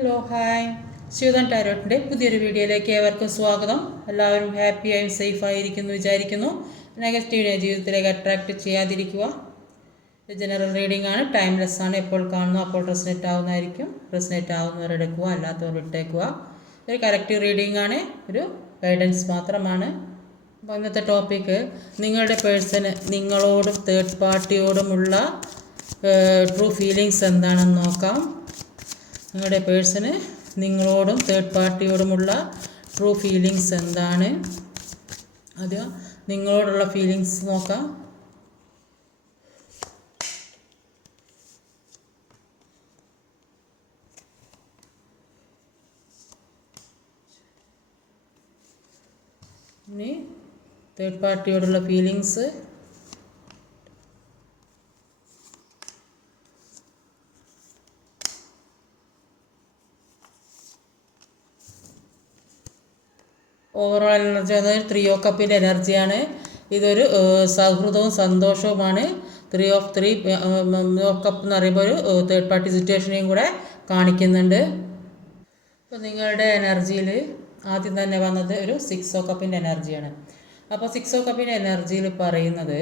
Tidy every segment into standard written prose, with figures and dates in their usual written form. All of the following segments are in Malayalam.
ഹലോ ഹായ് ശ്രീധൻ ടാരോട്ടിൻ്റെ പുതിയൊരു വീഡിയോയിലേക്ക് ഏവർക്കും സ്വാഗതം. എല്ലാവരും ഹാപ്പിയായും സേഫായിരിക്കുന്നു വിചാരിക്കുന്നു. നെഗറ്റീവിനെ ജീവിതത്തിലേക്ക് അട്രാക്റ്റ് ചെയ്യാതിരിക്കുക. ജനറൽ റീഡിംഗ് ആണ്, ടൈംലെസ് ആണ്. എപ്പോൾ കാണുന്നു അപ്പോൾ റെസനേറ്റ് ആവുന്നതായിരിക്കും. റെസനേറ്റ് ആവുന്നവർ എടുക്കുക, അല്ലാത്തവർ വിട്ടേക്കുക. ഒരു കറക്റ്റീവ് റീഡിംഗ് ആണ്, ഒരു ഗൈഡൻസ് മാത്രമാണ്. അപ്പോൾ ഇന്നത്തെ ടോപ്പിക്ക് നിങ്ങളുടെ പേഴ്സണ് നിങ്ങളോടും തേർഡ് പാർട്ടിയോടുമുള്ള ട്രൂ ഫീലിങ്സ് എന്താണെന്ന് നോക്കാം. നിങ്ങളുടെ പേഴ്സണ് നിങ്ങളോടും തേർഡ് പാർട്ടിയോടുമുള്ള ട്രൂ ഫീലിങ്സ് എന്താണ്? ആദ്യം നിങ്ങളോടുള്ള ഫീലിങ്സ് നോക്കാം. ഇനി തേർഡ് പാർട്ടിയോടുള്ള ഫീലിങ്സ്. ഓവറോൾ എനർജി അതായത് 3 ഓഫ് കപ്പിൻ്റെ എനർജിയാണ്. ഇതൊരു സൗഹൃദവും സന്തോഷവുമാണ്. 3 ഓഫ് കപ്പ് എന്ന് പറയുമ്പോൾ ഒരു തേർഡ് പാർട്ടി സിറ്റുവേഷനെയും കൂടെ കാണിക്കുന്നുണ്ട്. അപ്പോൾ നിങ്ങളുടെ എനർജിയിൽ ആദ്യം തന്നെ വന്നത് ഒരു 6 ഓഫ് കപ്പിൻ്റെ എനർജിയാണ്. അപ്പോൾ 6 ഓഫ് കപ്പിൻ്റെ എനർജിയിൽ പറയുന്നത്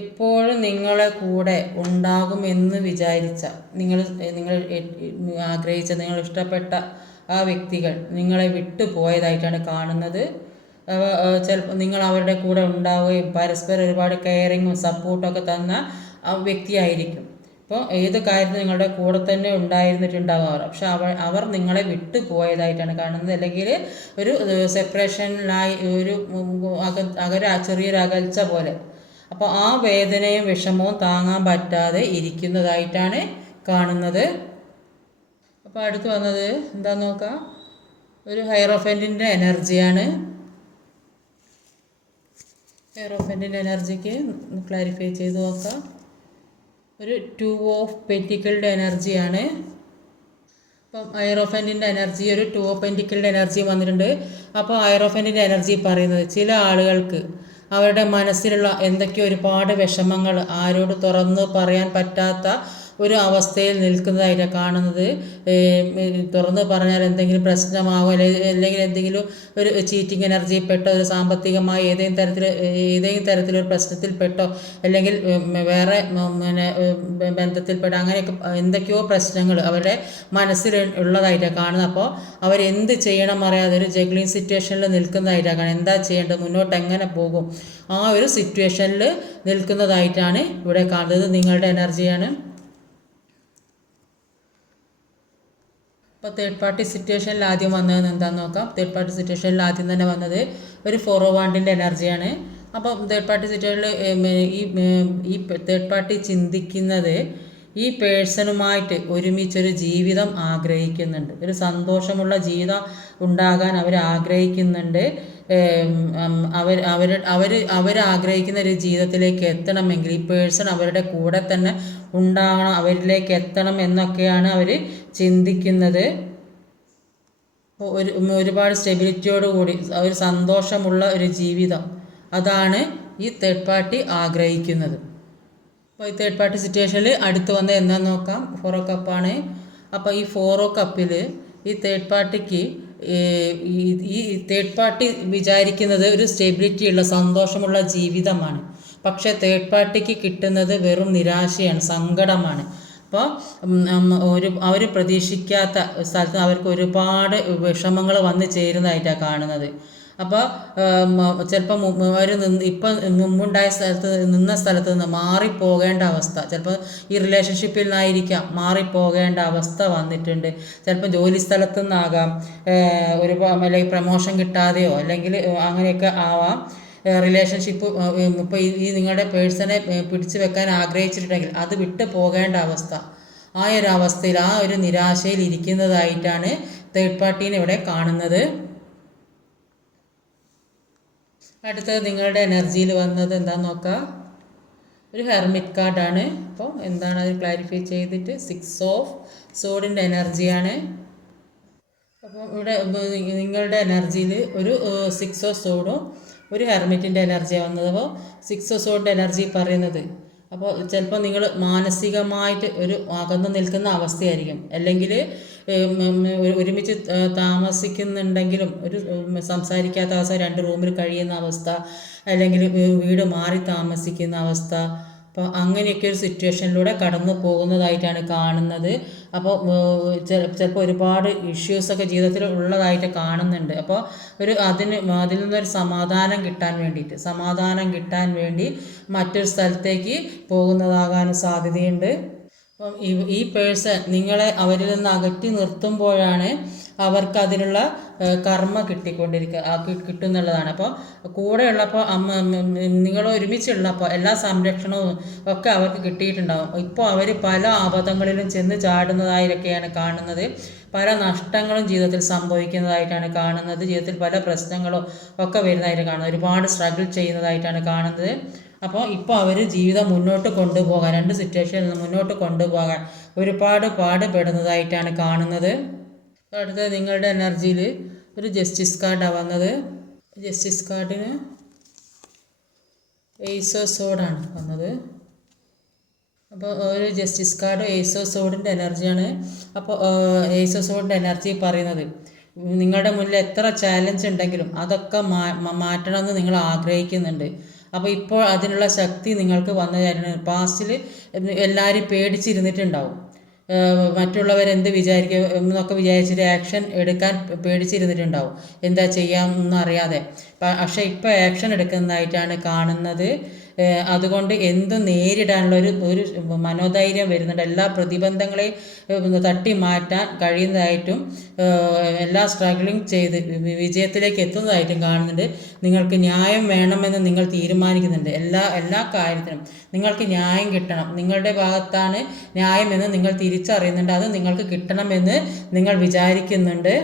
എപ്പോഴും നിങ്ങളെ കൂടെ ഉണ്ടാകുമെന്ന് വിചാരിച്ച, നിങ്ങൾ ആഗ്രഹിച്ച, നിങ്ങൾ ഇഷ്ടപ്പെട്ട ആ വ്യക്തികൾ നിങ്ങളെ വിട്ടു പോയതായിട്ടാണ് കാണുന്നത്. ചിലപ്പോൾ നിങ്ങൾ അവരുടെ കൂടെ ഉണ്ടാവുകയും പരസ്പരം ഒരുപാട് കെയറിങ്ങും സപ്പോർട്ടൊക്കെ തന്ന ആ വ്യക്തിയായിരിക്കും. അപ്പോൾ ഏത് കാര്യത്തിൽ നിങ്ങളുടെ കൂടെ തന്നെ ഉണ്ടായിരുന്നിട്ടുണ്ടാകും അവർ. പക്ഷെ അവർ നിങ്ങളെ വിട്ടു പോയതായിട്ടാണ് കാണുന്നത്. അല്ലെങ്കിൽ ഒരു സെപ്പറേഷനിലായി ഒരു ചെറിയൊരു അകൽച്ച പോലെ. അപ്പോൾ ആ വേദനയും വിഷമവും താങ്ങാൻ പറ്റാതെ ഇരിക്കുന്നതായിട്ടാണ് കാണുന്നത്. അപ്പോൾ അടുത്ത് വന്നത് എന്താന്ന് നോക്കാം. ഒരു ഹൈറോഫൻറ്റിൻ്റെ എനർജിയാണ്. ഹൈറോഫൻറ്റിൻ്റെ എനർജിക്ക് ക്ലാരിഫൈ ചെയ്ത് നോക്കാം. ഒരു 2 ഓഫ് പെൻറ്റിക്കിളുടെ എനർജിയാണ്. അപ്പം ഹൈറോഫൻറ്റിൻ്റെ എനർജി ഒരു 2 ഓഫ് പെൻറ്റിക്കിളുടെ എനർജി വന്നിട്ടുണ്ട്. അപ്പോൾ ഹൈറോഫൻറ്റിൻ്റെ എനർജി പറയുന്നത് ചില ആളുകൾക്ക് അവരുടെ മനസ്സിലുള്ള എന്തൊക്കെയോ ഒരുപാട് വിഷമങ്ങൾ ആരോട് തുറന്ന് പറയാൻ പറ്റാത്ത ഒരു അവസ്ഥയിൽ നിൽക്കുന്നതായിട്ടാണ് കാണുന്നത്. തുറന്ന് പറഞ്ഞാൽ എന്തെങ്കിലും പ്രശ്നമാവോ, അല്ലെങ്കിൽ എന്തെങ്കിലും ഒരു ചീറ്റിംഗ് എനർജി പെട്ടോ, ഒരു സാമ്പത്തികമായി ഏതെങ്കിലും തരത്തിലൊരു പ്രശ്നത്തിൽപ്പെട്ടോ, അല്ലെങ്കിൽ വേറെ ബന്ധത്തിൽപ്പെട്ടോ, അങ്ങനെയൊക്കെ എന്തൊക്കെയോ പ്രശ്നങ്ങൾ അവരുടെ മനസ്സിൽ ഉള്ളതായിട്ടാണ് കാണുന്നത്. അപ്പോൾ അവരെന്ത് ചെയ്യണം അറിയാതെ ഒരു ജഗ്ലിംഗ് സിറ്റുവേഷനിൽ നിൽക്കുന്നതായിട്ടാണ് കാണുന്നത്. എന്താ ചെയ്യേണ്ടത്, മുന്നോട്ട് എങ്ങനെ പോകും, ആ ഒരു സിറ്റുവേഷനിൽ നിൽക്കുന്നതായിട്ടാണ് ഇവിടെ കാണുന്നത്. നിങ്ങളുടെ എനർജിയാണ്. അപ്പോൾ തേർഡ് പാർട്ടി സിറ്റുവേഷനിൽ ആദ്യം വന്നത് എന്താണെന്ന് നോക്കാം. തേർഡ് പാർട്ടി സിറ്റുവേഷനിൽ ആദ്യം തന്നെ വന്നത് ഒരു 4 ഓഫ് വാണ്ടിൻ്റെ എനർജിയാണ്. അപ്പോൾ തേർഡ് പാർട്ടി സിറ്റുവേഷനിൽ ഈ തേർഡ് പാർട്ടി ചിന്തിക്കുന്നത് ഈ പേഴ്സണുമായിട്ട് ഒരുമിച്ചൊരു ജീവിതം ആഗ്രഹിക്കുന്നുണ്ട്. ഒരു സന്തോഷമുള്ള ജീവിതം ഉണ്ടാകാൻ അവർ ആഗ്രഹിക്കുന്നുണ്ട്. അവർ ആഗ്രഹിക്കുന്ന ഒരു ജീവിതത്തിലേക്ക് എത്തണമെങ്കിൽ ഈ പേഴ്സൺ അവരുടെ കൂടെ തന്നെ ഉണ്ടാകണം, അവരിലേക്ക് എത്തണം എന്നൊക്കെയാണ് അവർ ചിന്തിക്കുന്നത്. ഒരുപാട് സ്റ്റെബിലിറ്റിയോടുകൂടി ഒരു സന്തോഷമുള്ള ഒരു ജീവിതം, അതാണ് ഈ തേർഡ് പാർട്ടി ആഗ്രഹിക്കുന്നത്. അപ്പോൾ ഈ തേർഡ് പാർട്ടി സിറ്റുവേഷനിൽ അടുത്ത് വന്ന് എന്താണെന്ന് നോക്കാം. 4 ഓഫ് കപ്പാണ്. അപ്പോൾ ഈ 4 ഓഫ് കപ്പിൽ ഈ തേർഡ് പാർട്ടിക്ക് ഈ തേർഡ് പാർട്ടി വിചാരിക്കുന്നത് ഒരു സ്റ്റെബിലിറ്റിയുള്ള സന്തോഷമുള്ള ജീവിതമാണ്. പക്ഷേ തേർഡ് പാർട്ടിക്ക് കിട്ടുന്നത് വെറും നിരാശയാണ്, സങ്കടമാണ്. അപ്പോൾ അവർ പ്രതീക്ഷിക്കാത്ത സ്ഥലത്ത് അവർക്ക് ഒരുപാട് വിഷമങ്ങൾ വന്നു ചേരുന്നതായിട്ടാണ് കാണുന്നത്. അപ്പോൾ ചിലപ്പോൾ അവർ ഇപ്പം മുമ്പുണ്ടായ നിന്ന സ്ഥലത്ത് നിന്ന് മാറിപ്പോകേണ്ട അവസ്ഥ, ചിലപ്പോൾ ഈ റിലേഷൻഷിപ്പിൽ നിന്നായിരിക്കാം മാറിപ്പോകേണ്ട അവസ്ഥ വന്നിട്ടുണ്ട്. ചിലപ്പോൾ ജോലി സ്ഥലത്തു നിന്നാകാം, അല്ലെങ്കിൽ പ്രമോഷൻ കിട്ടാതെയോ അല്ലെങ്കിൽ അങ്ങനെയൊക്കെ ആവാം. റിലേഷൻഷിപ്പ് ഇപ്പോൾ ഈ നിങ്ങളുടെ പേഴ്സണെ പിടിച്ചു വെക്കാൻ ആഗ്രഹിച്ചിട്ടുണ്ടെങ്കിൽ അത് വിട്ടു പോകേണ്ട അവസ്ഥ, ആ ഒരു അവസ്ഥയിൽ ആ ഒരു നിരാശയിൽ ഇരിക്കുന്നതായിട്ടാണ് തേർഡ് പാർട്ടീനെ ഇവിടെ കാണുന്നത്. അടുത്തത് നിങ്ങളുടെ എനർജിയിൽ വന്നത് എന്താണെന്ന് നോക്കാം. ഒരു ഹെർമിറ്റ് കാർഡാണ്. അപ്പോൾ എന്താണ് അത് ക്ലാരിഫൈ ചെയ്തിട്ട് 6 ഓഫ് സോഡിൻ്റെ എനർജിയാണ്. അപ്പോൾ ഇവിടെ നിങ്ങളുടെ എനർജിയിൽ ഒരു 6 ഓഫ് സോഡും ഒരു ഹെർമിറ്റിൻ്റെ എനർജിയാണ് വന്നത്. അപ്പോൾ 6 ഓഫ് സോഡിൻ്റെ എനർജി പറയുന്നത് അപ്പോൾ ചിലപ്പോൾ നിങ്ങൾ മാനസികമായിട്ട് ഒരു അകന്നു നിൽക്കുന്ന അവസ്ഥയായിരിക്കും, അല്ലെങ്കിൽ ഒരുമിച്ച് താമസിക്കുന്നുണ്ടെങ്കിലും ഒരു സംസാരിക്കാത്ത അവസ്ഥ, 2 റൂമിൽ കഴിയുന്ന അവസ്ഥ, അല്ലെങ്കിൽ വീട് മാറി താമസിക്കുന്ന അവസ്ഥ. അപ്പോൾ അങ്ങനെയൊക്കെ ഒരു സിറ്റുവേഷനിലൂടെ കടന്നു പോകുന്നതായിട്ടാണ് കാണുന്നത്. അപ്പോൾ ചിലപ്പോൾ ഒരുപാട് ഇഷ്യൂസൊക്കെ ജീവിതത്തിൽ ഉള്ളതായിട്ട് കാണുന്നുണ്ട്. അപ്പോൾ അതിൽ നിന്നൊരു സമാധാനം കിട്ടാൻ വേണ്ടി മറ്റൊരു സ്ഥലത്തേക്ക് പോകുന്നതാകാനും സാധ്യതയുണ്ട്. അപ്പം ഈ പേഴ്സൺ നിങ്ങളെ അവരിൽ നിന്ന് അകറ്റി നിർത്തുമ്പോഴാണ് അവർക്ക് അതിനുള്ള കർമ്മ കിട്ടുന്നുള്ളതാണ്. അപ്പോൾ കൂടെയുള്ളപ്പോൾ നിങ്ങൾ ഒരുമിച്ചുള്ളപ്പോൾ എല്ലാ സംരക്ഷണവും ഒക്കെ അവർക്ക് കിട്ടിയിട്ടുണ്ടാകും. ഇപ്പോൾ അവർ പല ആപത്തങ്ങളിലും ചെന്ന് ചാടുന്നതായിട്ടൊക്കെയാണ് കാണുന്നത്. പല നഷ്ടങ്ങളും ജീവിതത്തിൽ സംഭവിക്കുന്നതായിട്ടാണ് കാണുന്നത്. ജീവിതത്തിൽ പല പ്രശ്നങ്ങളും ഒക്കെ വരുന്നതായിട്ട് കാണുന്നത്. ഒരുപാട് സ്ട്രഗിൾ ചെയ്യുന്നതായിട്ടാണ് കാണുന്നത്. അപ്പോൾ ഇപ്പോൾ അവർ ജീവിതം മുന്നോട്ട് കൊണ്ടുപോകാൻ, 2 സിറ്റുവേഷനിൽ നിന്ന് മുന്നോട്ട് കൊണ്ടുപോകാൻ ഒരുപാട് പാടുപെടുന്നതായിട്ടാണ് കാണുന്നത്. അടുത്തത് നിങ്ങളുടെ എനർജിയിൽ ഒരു ജസ്റ്റിസ് കാർഡാണ് വന്നത്. ജസ്റ്റിസ് കാർഡിന് ഏസ് ഓഫ് സോഡാണ് വന്നത്. അപ്പോൾ ഒരു ജസ്റ്റിസ് കാർഡ് ഏസ് ഓഫ് സോഡിൻ്റെ എനർജിയാണ്. അപ്പോൾ ഏസ് ഓഫ് സോഡിൻ്റെ എനർജി പറയുന്നത് നിങ്ങളുടെ മുന്നിൽ എത്ര ചാലഞ്ച് ഉണ്ടെങ്കിലും അതൊക്കെ മാറ്റണമെന്ന് നിങ്ങൾ ആഗ്രഹിക്കുന്നുണ്ട്. അപ്പോൾ ഇപ്പോൾ അതിനുള്ള ശക്തി നിങ്ങൾക്ക് വന്നു തരുന്നത്. പാസ്റ്റിൽ എല്ലാവരും പേടിച്ചിരുന്നിട്ടുണ്ടാവും. മറ്റുള്ളവരെന്ത് വിചാരിക്കും എന്നൊക്കെ വിചാരിച്ചിട്ട് ആക്ഷൻ എടുക്കാൻ പേടിച്ചിരുന്നിട്ടുണ്ടാവും, എന്താ ചെയ്യാമെന്നൊന്നും അറിയാതെ. പക്ഷേ ഇപ്പോൾ ആക്ഷൻ എടുക്കുന്നതായിട്ടാണ് കാണുന്നത്. അതുകൊണ്ട് എന്തും നേരിടാനുള്ള ഒരു മനോധൈര്യം വരുന്നുണ്ട്. എല്ലാ പ്രതിബന്ധങ്ങളെയും തട്ടി മാറ്റാൻ കഴിയുന്നതായിട്ടും എല്ലാ സ്ട്രഗിളിങ് ചെയ്ത് വിജയത്തിലേക്ക് എത്തുന്നതായിട്ടും കാണുന്നുണ്ട്. നിങ്ങൾക്ക് ന്യായം വേണമെന്ന് നിങ്ങൾ തീരുമാനിക്കുന്നുണ്ട്. എല്ലാ കാര്യത്തിനും നിങ്ങൾക്ക് ന്യായം കിട്ടണം, നിങ്ങളുടെ ഭാഗത്താണ് ന്യായമെന്ന് നിങ്ങൾ തിരിച്ചറിയുന്നുണ്ട്. അത് നിങ്ങൾക്ക് കിട്ടണമെന്ന് നിങ്ങൾ വിചാരിക്കുന്നുണ്ട്.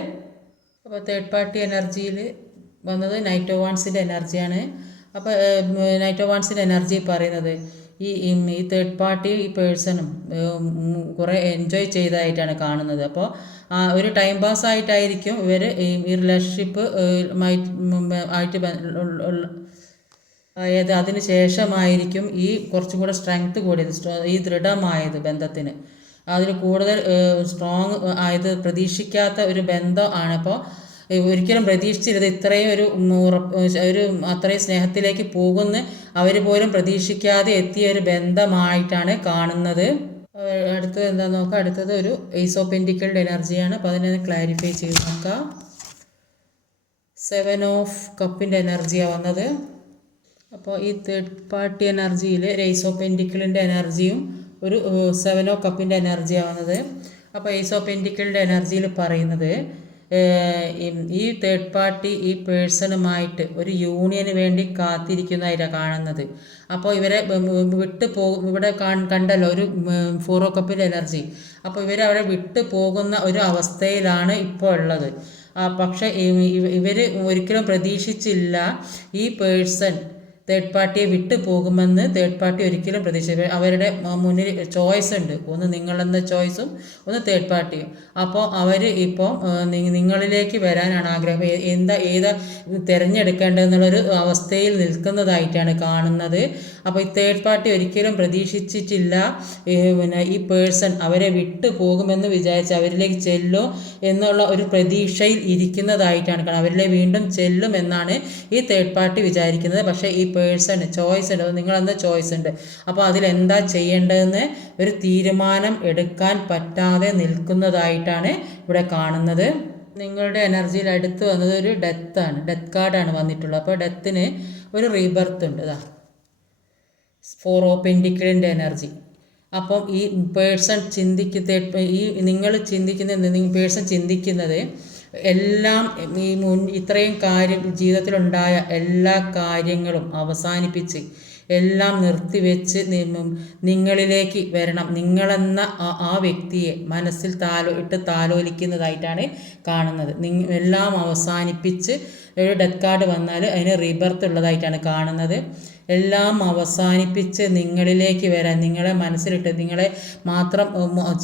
അപ്പോൾ തേർഡ് പാർട്ടി എനർജിയിൽ വന്നത് നൈറ്റ് ഓഫ് വാൻസിൻ്റെ എനർജിയാണ്. അപ്പോൾ നൈറ്റ് ഓഫ് വാൻസിൻ്റെ എനർജി പറയുന്നത് ഈ തേർഡ് പാർട്ടി ഈ പേഴ്സണും കുറേ എൻജോയ് ചെയ്തതായിട്ടാണ് കാണുന്നത്. അപ്പോൾ ഒരു ടൈം പാസ് ആയിട്ടായിരിക്കും ഇവർ ഈ റിലേഷൻഷിപ്പ് ആയിട്ട് അതിന് ശേഷമായിരിക്കും ഈ കുറച്ചും കൂടെ സ്ട്രെങ്ത് കൂടിയത്, ഈ ദൃഢമായത് ബന്ധത്തിന്. അതിൽ കൂടുതൽ സ്ട്രോങ് ആയത് പ്രതീക്ഷിക്കാത്ത ഒരു ബന്ധമാണ്. അപ്പോൾ ഒരിക്കലും പ്രതീക്ഷിച്ചിരുന്നത് ഇത്രയും ഒരു അത്രയും സ്നേഹത്തിലേക്ക് പോകുന്ന അവർ പോലും പ്രതീക്ഷിക്കാതെ എത്തിയ ഒരു ബന്ധമായിട്ടാണ് കാണുന്നത്. അടുത്തത് എന്താണെന്ന് നോക്കാം. അടുത്തത് ഒരു ഏസ് ഓഫ് പെന്റിക്കിൾഡ് എനർജിയാണ്. അപ്പോൾ അതിനെ ക്ലാരിഫൈ ചെയ്ത് നോക്കാം. 7 ഓഫ് കപ്പിൻ്റെ എനർജിയാണ് വന്നത്. അപ്പോൾ ഈ തേർഡ് പാർട്ടി എനർജിയിൽ ഏസ് ഓഫ് പെന്റിക്കിളിൻ്റെ എനർജിയും ഒരു 7 ഓഫ് കപ്പിൻ്റെ എനർജിയാണ് വന്നത്. അപ്പോൾ ഏസ് ഓഫ് പെന്റിക്കിളിൻ്റെ എനർജിയിൽ പറയുന്നത് ഈ തേർഡ് പാർട്ടി ഈ പേഴ്സണുമായിട്ട് ഒരു യൂണിയന് വേണ്ടി കാത്തിരിക്കുന്നതായിട്ടാണ് കാണുന്നത്. അപ്പോൾ ഇവരെ വിട്ടു ഇവിടെ കണ്ടല്ലോ ഒരു 4 ഓഫ് കപ്പിൻ്റെ എനർജി. അപ്പോൾ ഇവരവിടെ വിട്ടു പോകുന്ന ഒരു അവസ്ഥയിലാണ് ഇപ്പോൾ ഉള്ളത്. പക്ഷേ ഇവർ ഒരിക്കലും പ്രതീക്ഷിച്ചില്ല ഈ പേഴ്സൺ തേർഡ് പാർട്ടിയെ വിട്ടു പോകുമെന്ന്. തേർഡ് പാർട്ടി ഒരിക്കലും പ്രതീക്ഷിച്ചു. അവരുടെ മുന്നിൽ ചോയ്സ് ഉണ്ട്, ഒന്ന് നിങ്ങളെന്ന ചോയ്സും ഒന്ന് തേർഡ് പാർട്ടിയും. അപ്പോൾ അവർ ഇപ്പോൾ നിങ്ങളിലേക്ക് വരാനാണ് ആഗ്രഹം. ഏതാ തിരഞ്ഞെടുക്കേണ്ടതെന്നുള്ളൊരു അവസ്ഥയിൽ നിൽക്കുന്നതായിട്ടാണ് കാണുന്നത്. അപ്പോൾ ഈ തേർഡ് പാർട്ടി ഒരിക്കലും പ്രതീക്ഷിച്ചിട്ടില്ല ഈ പേഴ്സൺ അവരെ വിട്ടു പോകുമെന്ന് വിചാരിച്ച് അവരിലേക്ക് ചെല്ലും എന്നുള്ള ഒരു പ്രതീക്ഷയിൽ ഇരിക്കുന്നതായിട്ടാണ് കാണുന്നത്. അവരിലേക്ക് വീണ്ടും ചെല്ലും എന്നാണ് ഈ തേർഡ് പാർട്ടി വിചാരിക്കുന്നത്. പക്ഷേ ഈ പേഴ്സണ് ചോയ്സ് ഉണ്ട്, നിങ്ങളെന്താ ചോയ്സ് ഉണ്ട്. അപ്പോൾ അതിലെന്താ ചെയ്യേണ്ടതെന്ന് ഒരു തീരുമാനം എടുക്കാൻ പറ്റാതെ നിൽക്കുന്നതായിട്ടാണ് ഇവിടെ കാണുന്നത്. നിങ്ങളുടെ എനർജിയിൽ അടുത്ത് വന്നത് ഒരു ഡെത്താണ്, ഡെത്ത് കാർഡാണ് വന്നിട്ടുള്ളത്. അപ്പോൾ ഡെത്തിന് ഒരു റീബർത്ത് ഉണ്ട്. 4 ഓഫ് പെന്റിക്കിളിൻ്റെ എനർജി. അപ്പം ഈ പേഴ്സൺ നിങ്ങൾ ചിന്തിക്കുന്നത് എല്ലാം ഇത്രയും ജീവിതത്തിലുണ്ടായ എല്ലാ കാര്യങ്ങളും അവസാനിപ്പിച്ച് എല്ലാം നിർത്തിവെച്ച് നിങ്ങളിലേക്ക് വരണം, നിങ്ങളെന്ന ആ വ്യക്തിയെ മനസ്സിൽ താലോലിക്കുന്നതായിട്ടാണ് കാണുന്നത്. എല്ലാം അവസാനിപ്പിച്ച് ഒരു ഡെത്ത് കാർഡ് വന്നാൽ അതിന് റീബർത്ത് ഉള്ളതായിട്ടാണ് കാണുന്നത്. എല്ലാം അവസാനിപ്പിച്ച് നിങ്ങളിലേക്ക് വരാൻ, നിങ്ങളെ മനസ്സിലിട്ട് നിങ്ങളെ മാത്രം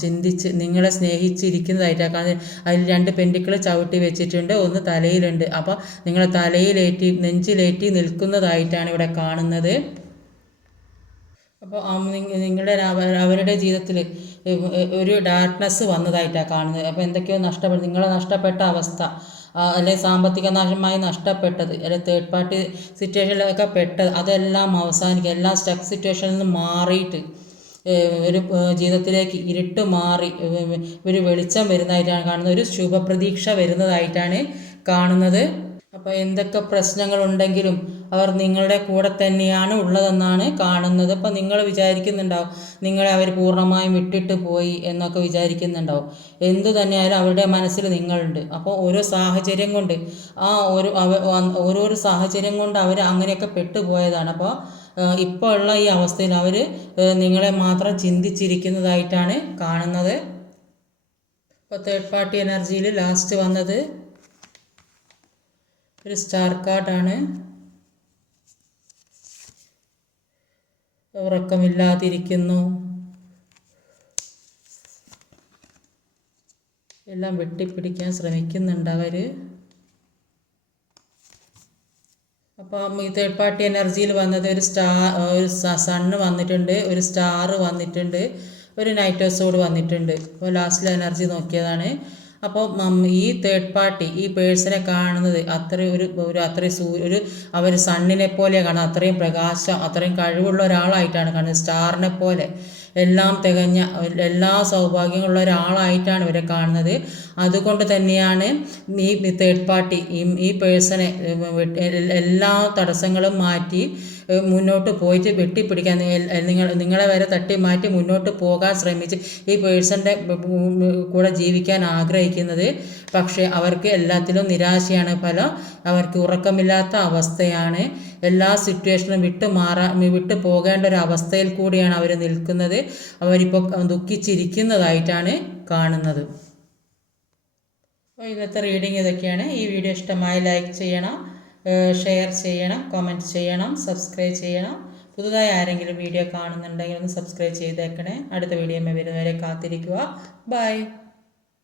ചിന്തിച്ച് നിങ്ങളെ സ്നേഹിച്ചിരിക്കുന്നതായിട്ടാണ് കാണുന്നത്. അതിൽ 2 പെന്റിക്കിൾ ചവിട്ടി വെച്ചിട്ടുണ്ട്, ഒന്ന് തലയിലുണ്ട്. അപ്പോൾ നിങ്ങളെ നെഞ്ചിലേറ്റി നിൽക്കുന്നതായിട്ടാണ് ഇവിടെ കാണുന്നത്. അപ്പോൾ നിങ്ങളുടെ അവരുടെ ജീവിതത്തിൽ ഒരു ഡാർക്ക്നെസ് വന്നതായിട്ടാണ് കാണുന്നത്. അപ്പോൾ എന്തൊക്കെയോ നിങ്ങളെ നഷ്ടപ്പെട്ട അവസ്ഥ, അല്ലെങ്കിൽ സാമ്പത്തിക നാശമായി നഷ്ടപ്പെട്ടത്, അല്ലെങ്കിൽ തേർഡ് പാർട്ടി സിറ്റുവേഷനിലൊക്കെ പെട്ടത്, അതെല്ലാം അവസാനിക്കുക, എല്ലാം സ്റ്റക്ക് സിറ്റുവേഷനിൽ നിന്ന് മാറിയിട്ട് ഒരു ജീവിതത്തിലേക്ക് ഇരുട്ട് മാറി ഒരു വെളിച്ചം വരുന്നതായിട്ടാണ് കാണുന്നത്. ഒരു ശുഭപ്രതീക്ഷ വരുന്നതായിട്ടാണ് കാണുന്നത്. അപ്പോൾ എന്തൊക്കെ പ്രശ്നങ്ങളുണ്ടെങ്കിലും അവർ നിങ്ങളുടെ കൂടെ തന്നെയാണ് ഉള്ളതെന്നാണ് കാണുന്നത്. അപ്പോൾ നിങ്ങൾ വിചാരിക്കുന്നുണ്ടാവും നിങ്ങളെ അവർ പൂർണ്ണമായും വിട്ടിട്ട് പോയി എന്നൊക്കെ വിചാരിക്കുന്നുണ്ടാവും. എന്തു തന്നെയായാലും അവരുടെ മനസ്സിൽ നിങ്ങളുണ്ട്. അപ്പോൾ ഓരോ സാഹചര്യം കൊണ്ട് ഓരോരോ സാഹചര്യം കൊണ്ട് അവർ അങ്ങനെയൊക്കെ പെട്ടുപോയതാണ്. അപ്പോൾ ഇപ്പോൾ ഉള്ള ഈ അവസ്ഥയിൽ അവർ നിങ്ങളെ മാത്രം ചിന്തിച്ചിരിക്കുന്നതായിട്ടാണ് കാണുന്നത്. ഇപ്പോൾ തേർഡ് പാർട്ടി എനർജിയിൽ ലാസ്റ്റ് വന്നത് ഒരു സ്റ്റാർ കാർഡാണ്. ഉറക്കമില്ലാതിരിക്കുന്നു, എല്ലാം വെട്ടിപ്പിടിക്കാൻ ശ്രമിക്കുന്നുണ്ട് അവർ. അപ്പം ഈ തേർഡ് പാർട്ടി എനർജിയിൽ വന്നത് ഒരു സണ്ണ് വന്നിട്ടുണ്ട്, ഒരു സ്റ്റാർ വന്നിട്ടുണ്ട്, ഒരു നൈറ്റ് സോഡ് വന്നിട്ടുണ്ട്. അപ്പോൾ ലാസ്റ്റിലെ എനർജി നോക്കിയതാണ്. അപ്പോൾ ഈ തേർഡ് പാർട്ടി ഈ പേഴ്സണെ കാണുന്നത് അവർ സണ്ണിനെ പോലെ കാണുന്നത്, അത്രയും പ്രകാശം, അത്രയും കഴിവുള്ള ഒരാളായിട്ടാണ് കാണുന്നത്. സ്റ്റാറിനെ പോലെ എല്ലാം തികഞ്ഞ എല്ലാ സൗഭാഗ്യങ്ങളുള്ള ഒരാളായിട്ടാണ് ഇവരെ കാണുന്നത്. അതുകൊണ്ട് തന്നെയാണ് ഈ തേർഡ് പാർട്ടി ഈ പേഴ്സണെ എല്ലാ തടസ്സങ്ങളും മാറ്റി മുന്നോട്ട് പോയിട്ട് വെട്ടിപ്പിടിക്കാൻ, നിങ്ങളെ വരെ തട്ടി മാറ്റി മുന്നോട്ട് പോകാൻ ശ്രമിച്ച് ഈ പേഴ്സൻ്റെ കൂടെ ജീവിക്കാൻ ആഗ്രഹിക്കുന്നത്. പക്ഷേ അവർക്ക് എല്ലാത്തിലും നിരാശയാണ് ഫലം. അവർക്ക് ഉറക്കമില്ലാത്ത അവസ്ഥയാണ്. എല്ലാ സിറ്റുവേഷനും വിട്ടു പോകേണ്ട ഒരു അവസ്ഥയിൽ കൂടിയാണ് അവർ നിൽക്കുന്നത്. അവരിപ്പോൾ ദുഃഖിച്ചിരിക്കുന്നതായിട്ടാണ് കാണുന്നത്. അപ്പോൾ ഇന്നത്തെ റീഡിങ് ഇതൊക്കെയാണ്. ഈ വീഡിയോ ഇഷ്ടമായി ലൈക്ക് ചെയ്യണം, ഷെയർ ചെയ്യണം, കമൻറ്റ് ചെയ്യണം, സബ്സ്ക്രൈബ് ചെയ്യണം. പുതുതായി ആരെങ്കിലും വീഡിയോ കാണുന്നുണ്ടെങ്കിൽ ഒന്ന് സബ്സ്ക്രൈബ് ചെയ്തേക്കണേ. അടുത്ത വീഡിയോ വരുന്നവരെ കാത്തിരിക്കുക. ബൈ.